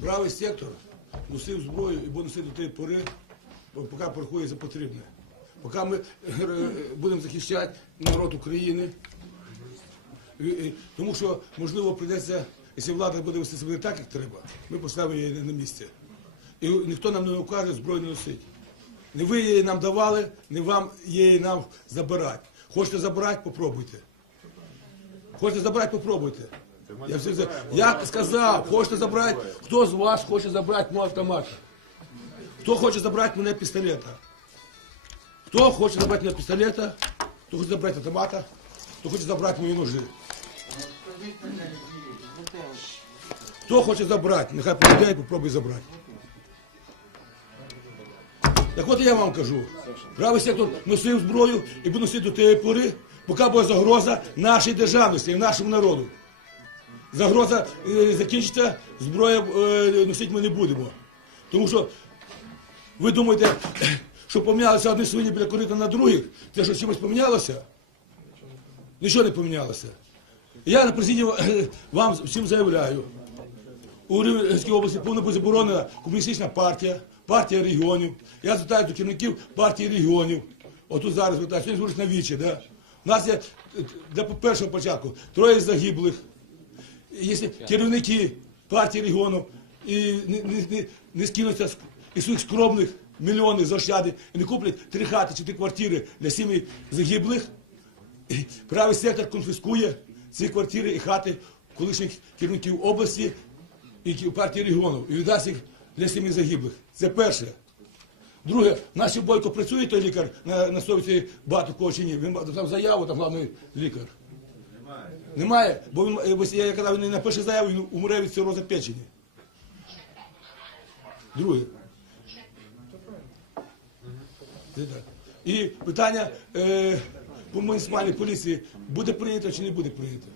Правий сектор носив зброю і буде носити до тієї пори, поки порахує за потрібне. Поки ми е, будемо захищати народ України. Тому що, можливо, прийдеться, якщо влада буде вести себе так, як треба, ми поставимо її на місце. І ніхто нам не укаже зброю не носить. Не ви її нам давали, не вам її нам забирати. Хочете забирати, попробуйте. Хочете забрати, попробуйте. Я, все, за- я сказав, хочете забрати, хто з вас хоче забрати мій автомат? Хто хоче забрати мене пістолета? Хто хоче забрати мене пістолета? Хто хоче забрати автомата? Хто хоче забрати мої ножи? Хто хоче забрати? Нехай прийде і попробує забрати. Так от я вам кажу, правий сектор носив зброю і буде носити до тієї пори, поки буде загроза нашій державності і нашому народу. Загроза е, закінчиться, зброя е, носити ми не будемо. Тому що ви думаєте, що помінялися одні свині біля корита на других, це що чимось помінялося? Нічого не помінялося. Я на президії вам всім заявляю, у Рівненській області бути заборонена комуністична партія, партія регіонів. Я звертаюся до керівників партії регіонів. Отут зараз звертаюся, сьогодні на вічі, да? У нас є е, для першого початку троє загиблих. Якщо керівники партії регіонів і не, не, не, не скинуться із своїх скромних мільйонів заощади і не куплять три хати чи три квартири для сім'ї загиблих, правий сектор конфіскує ці квартири і хати колишніх керівників області і партії регіонів і віддасть їх для сім'ї загиблих. Це перше. Друге, наші бойко працює той лікар на, на совісті багато чи ні. Він там заяву, там головний лікар. Немає, бо він, е, я казав, він напише заяву, він умре від цироза печені. Друге. І питання е, по муніципальній поліції буде прийнято чи не буде прийнято.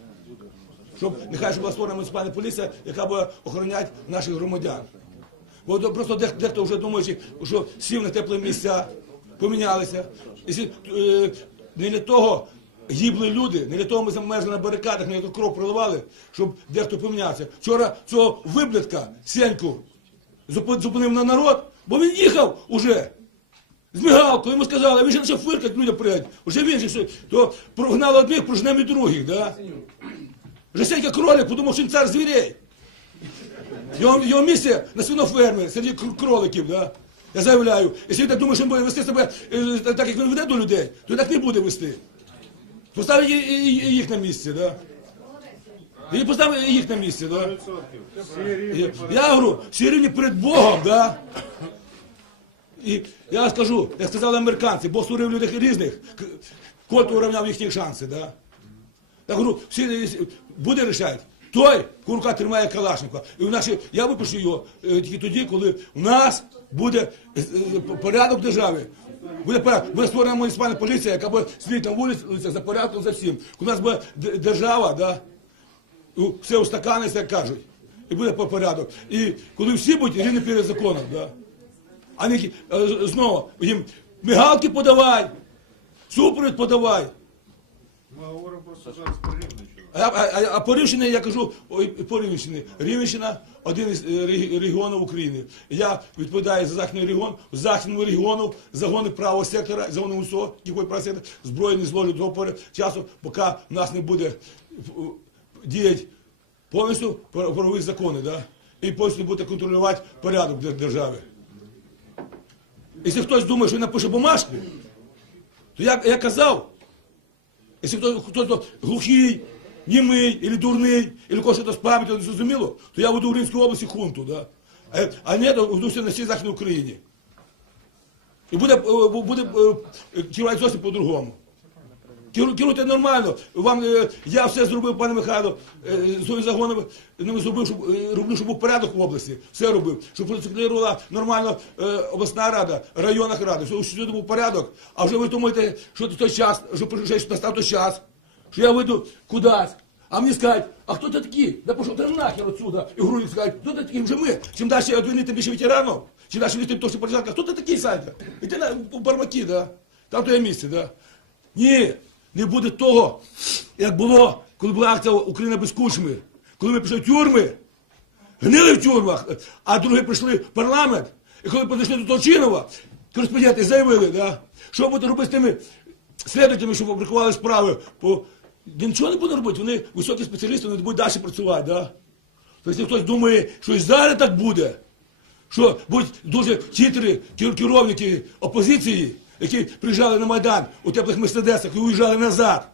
Щоб нехай щоб була створена муніципальна поліція, яка буде охороняти наших громадян. Бо просто дех- дехто вже думаючи, що сів на теплі місця, помінялися. Якщо, е, не для того гибли люди, не для того ми замерзли на барикадах, не для кров проливали, щоб дехто помінявся. Вчора цього виблядка, Сеньку, зупинив на народ, бо він їхав уже. З мигалкою йому сказали, він же почав фиркати, людям пригать. Уже він же все, то прогнали одних, прожнемо і других, да? Вже Сенька кролик, подумав, що він цар звірей. Його, його місце на свинофермі, серед кроликів, да? Я заявляю, якщо він так думає, що він буде вести себе е, так, як він веде до людей, то так не буде вести. Поставить їх на місце, да? І поставить їх на місце, да? Я, говорю, всі рівні перед Богом, да? І я скажу, як сказали американці, Бог створив людей різних, кот урівняв їхні шанси, да? Я говорю, всі буде рішати. Той, курка тримає Калашникова. І в наші, я випишу його е, тільки тоді, коли в нас буде е, е, порядок в державі. Буде, порядок. буде створена муніципальна поліція, яка буде сидіти на вулиці за порядком за всім. У нас буде держава, да, все устаканиться, як кажуть. І буде порядок. І коли всі будуть рівні перед законом, да. а не знову їм мигалки подавай, супровід подавай. Ми говоримо просто зараз про Рівненщину. А, а, а, по Рівщині я кажу ой, по Рівненщині. Рівненщина один із е, рег- регіонів України. Я відповідаю за західний регіон. В західному регіону загони правого сектора, загони УСО, який правий сектор, зброї не зложить до пори часу, поки в нас не буде е, діяти повністю правові закони, да? і повністю буде контролювати порядок для держави. Якщо хтось думає, що він напише бумажки, то я, я казав, Якщо хто, хтось глухий, німий, или дурний, или когось з пам'яті не зрозуміло, то я веду в Римській області хунту, да? а, а не веду на всій Західній Україні. І буде, буде, буде е, керувати зовсім по-другому. Керу- Керуйте нормально. Вам, е, я все зробив, пане Михайло, е, своїм загоном ними зробив, щоб, е, роблю, щоб був порядок в області. Все робив. Щоб функціонувала нормально обласна рада, районна рада, щоб всюди був порядок. А вже ви думаєте, що той час, що настав той час, що я вийду кудись. А мені скажуть, а хто ти такі? Да пішов ти нахер отсюда. І грудь скажуть, хто ти такий? Вже ми. Чим далі від війни, тим більше ветеранів. Чим далі від того, що партизанка, хто ти такий, Санька? Іди на в бармаки, да? Там твоє місце, да? Ні, не буде того, як було, коли була акція Україна без кучми. Коли ми пішли в тюрми, гнили в тюрмах, а другі прийшли в парламент, і коли підійшли до Толчинова, кореспонденти заявили, да, що буде робити з тими слідчими, що фабрикували справи, по... нічого не буде робити, вони високі спеціалісти, вони будуть далі працювати. Да? Якщо хтось думає, що і зараз так буде, що будуть дуже кер- керівники опозиції, які приїжджали на Майдан у теплих мерседесах і уїжджали назад.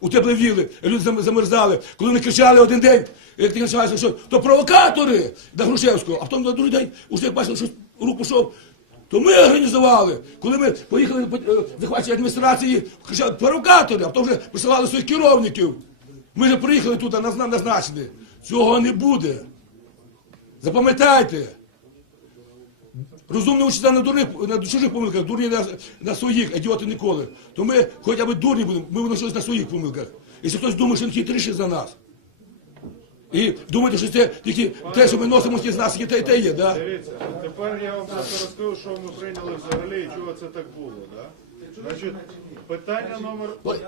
У теплі віли, люди замерзали. Коли вони кричали один день, як ти починаєш, що то провокатори до Грушевського, а потім на другий день, уже як бачили, що рух пішов, то ми організували. Коли ми поїхали по е, адміністрації, кричали провокатори, а потім вже присилали своїх керівників. Ми вже приїхали тут, а нас нам назначили. Цього не буде. Запам'ятайте. Розумні учиться на дурних, на чужих помилках, дурні на, на своїх, ідіоти ніколи. То ми хоча б дурні будемо, ми будемо щось на своїх помилках. Якщо хтось думає, що він хитріший за нас. І думаєте, що це тільки те, що ми носимо з нас, є те і те є, да? Дивіться, тепер я вам просто розкажу, що ми прийняли взагалі і чого це так було. Да? Значить, питання номер Ой.